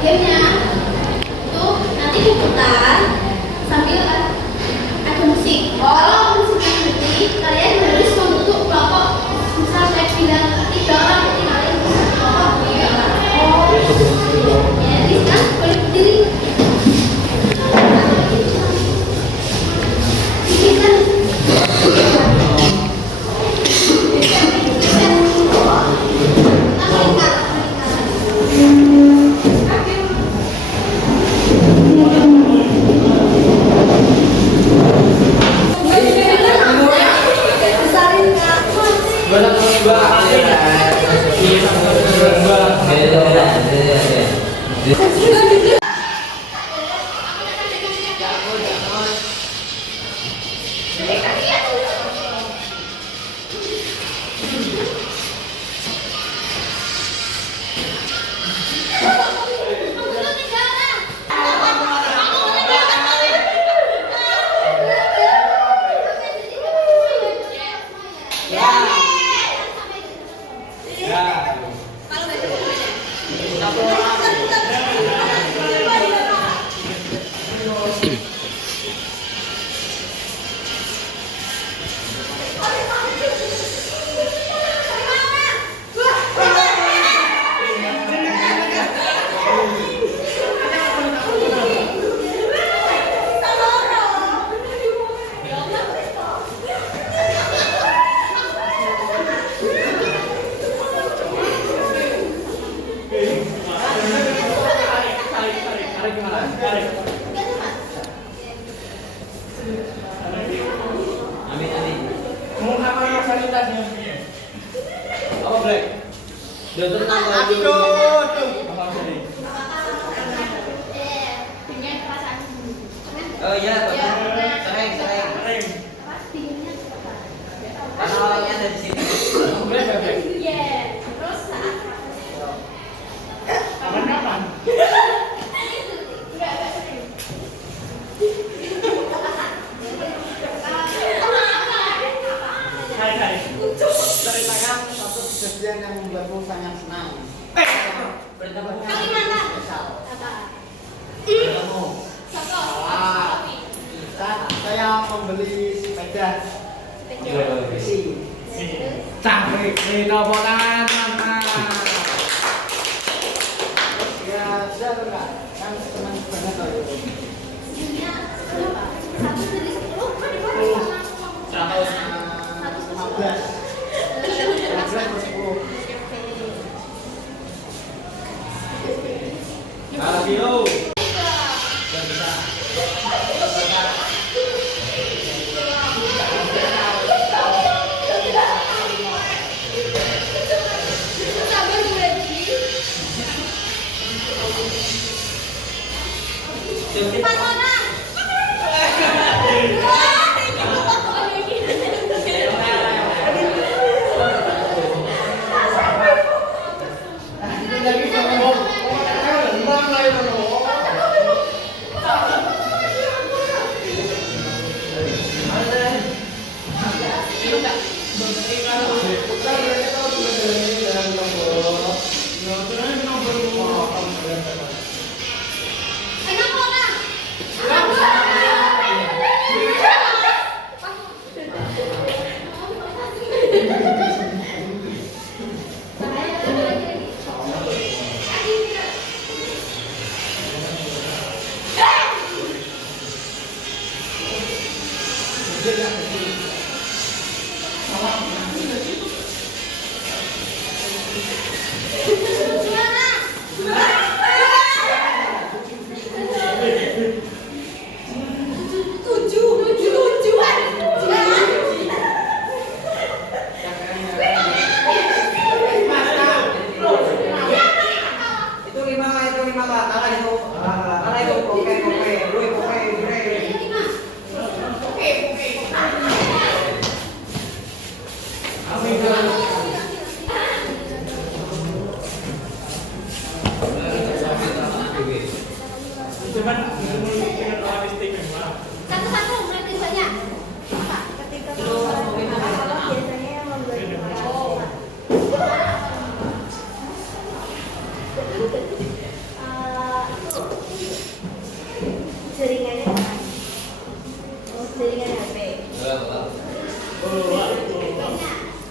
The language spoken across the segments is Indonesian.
gamenya itu nanti diputar sambil ada musik. Kalau musiknya berhenti, kalian harus membentuk kelompok. Misal saya bilang 3 orang, jadi kalian membentuk kelompok 3 orang. Ya, jadi sekarang boleh berdiri. Bikinkan. Oh iya, sering. Karena orangnya ada di sini. Iya. Terus Kapan? enggak sering. Hai. Ceritakan satu kejadian yang membuatmu sangat senang. Bertemu. Kalimantan. Apa? Bertemu. Soto. Saat saya membeli sepeda. Besi. Cantik, tepuk tangan. Ya, sudah tuh Kak. Kan teman banget loh itu. Jadinya berapa? 1 dari 10 kan di bawah sama 15. 10. Kalau kilo. Satu-satu berarti banyak. Ketika biasanya yang membuat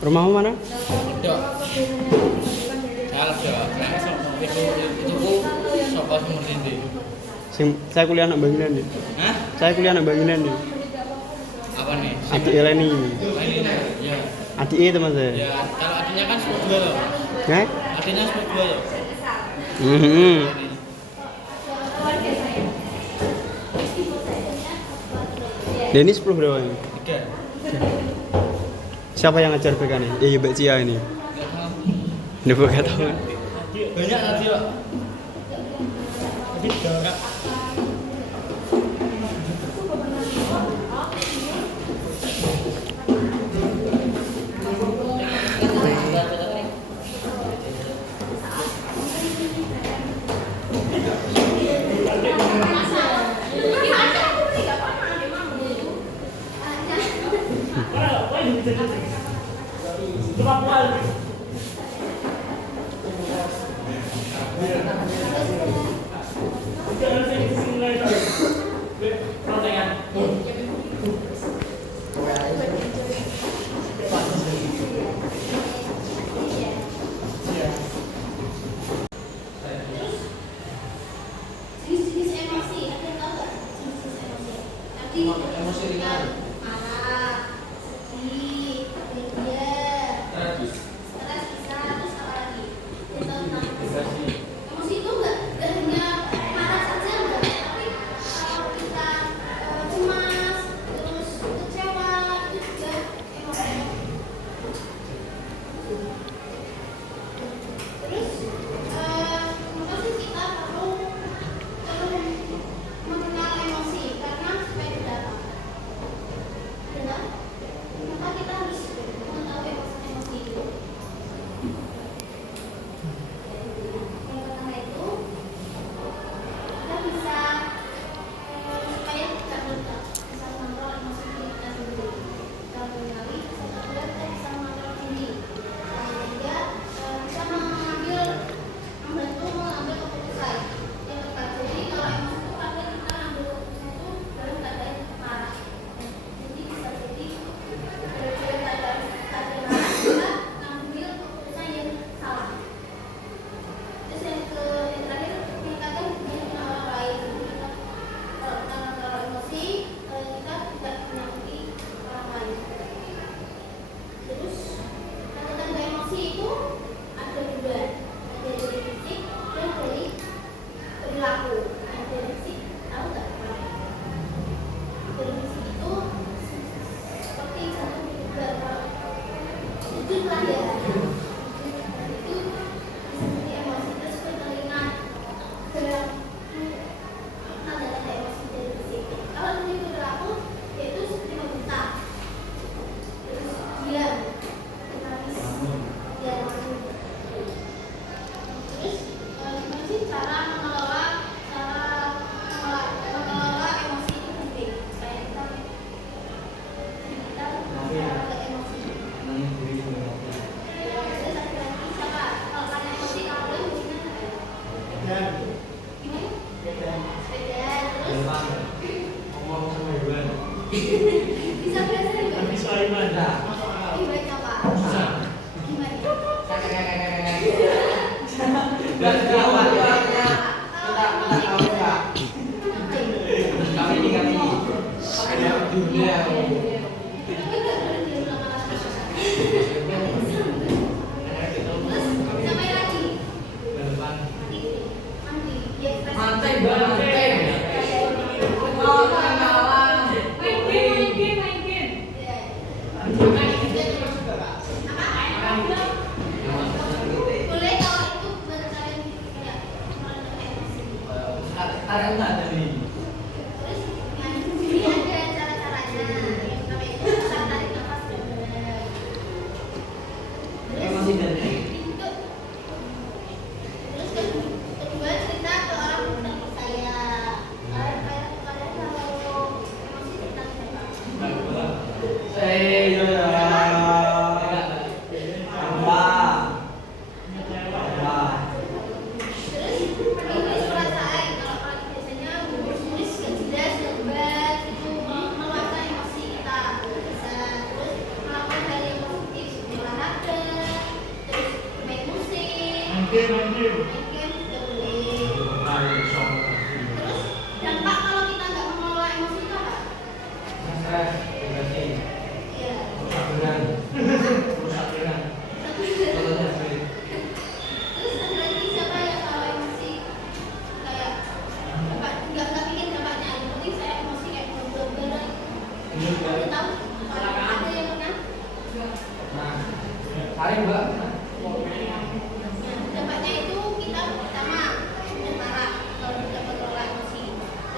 Rumahmu mana? Dok. Salah dok. Itu sopo sing ngerti. Saya kuliah anak Bangilan nih. Hah? Saya kuliah anak Bangilan nih. Apa nih? Adik Eleni. Ya. Adik teman saya. Ya, kalau adiknya kan semua dua loh. Hah? Adiknya semua dua loh. Denny 10 berapa ini? 3. Siapa yang ngajar BK nih? Mbak Cia ini. Nggak gak tahu. Banyak tadi loh. Tadi dorak. Jenis-jenis emosi, ada yang tahu nggak jenis-jenis emosi? Tadi Emosi ringan. marah, sedih, bahagia, stres bisa, terus apa lagi? Yang tahu tentang emosi? Emosi itu nggak hanya marah saja enggak, tapi kalau kita cemas, terus kecewa itu juga emosi. Terus kenapa sih kita perlu mengenal emosi karena supaya tidak apa? Benar? Kenapa kita harus mengetahui emosi itu? Yang pertama itu kita bisa supaya kita bisa mengontrol emosi kita sendiri. Kita mengenali, kita bisa mengontrol diri. Sehingga bisa membantu mengambil keputusan yang tepat. Jadi kalau emosi itu kadang kita ambil keputusan itu dalam keadaan marah. Jadi bisa jadi dalam keadaan marah kita mengambil keputusan yang salah. Terus yang terakhir kita kadang menyakiti orang lain. Kalau kita mengontrol emosi, kita tidak menyakiti orang lain. Terus tanda-tanda emosi itu ada dua, ada dari fisik dan dari perilaku. Yang dari fisik tahu nggak? Dari fisik itu seperti jantung berdebar, denyut lah ya. Itu seperti emosi terus berkeringat. Tanda-tanda emosi dari fisik. Kalau dari perilaku yaitu seperti membentak, terus diam, menangis, ya terus gimana sih cara mengelola emosi itu penting supaya kita mengelola emosi. Terus ada lagi siapa? Kalau kalian emosi kalau boleh gimana? Gimana? Sepeda. Terus bisa belajar juga. Baik apa? Gimana? Boleh kalau itu berkalian tidak meredakan emosi. Terus ini ada cara-caranya. Yang pertama itu bisa tarik nafas benar. Terus kedua cerita ke orang terpercaya. Kalian kalau emosi cerita ke siapa? Terus Inggris perasaan kalau biasanya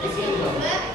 Terus yang kedua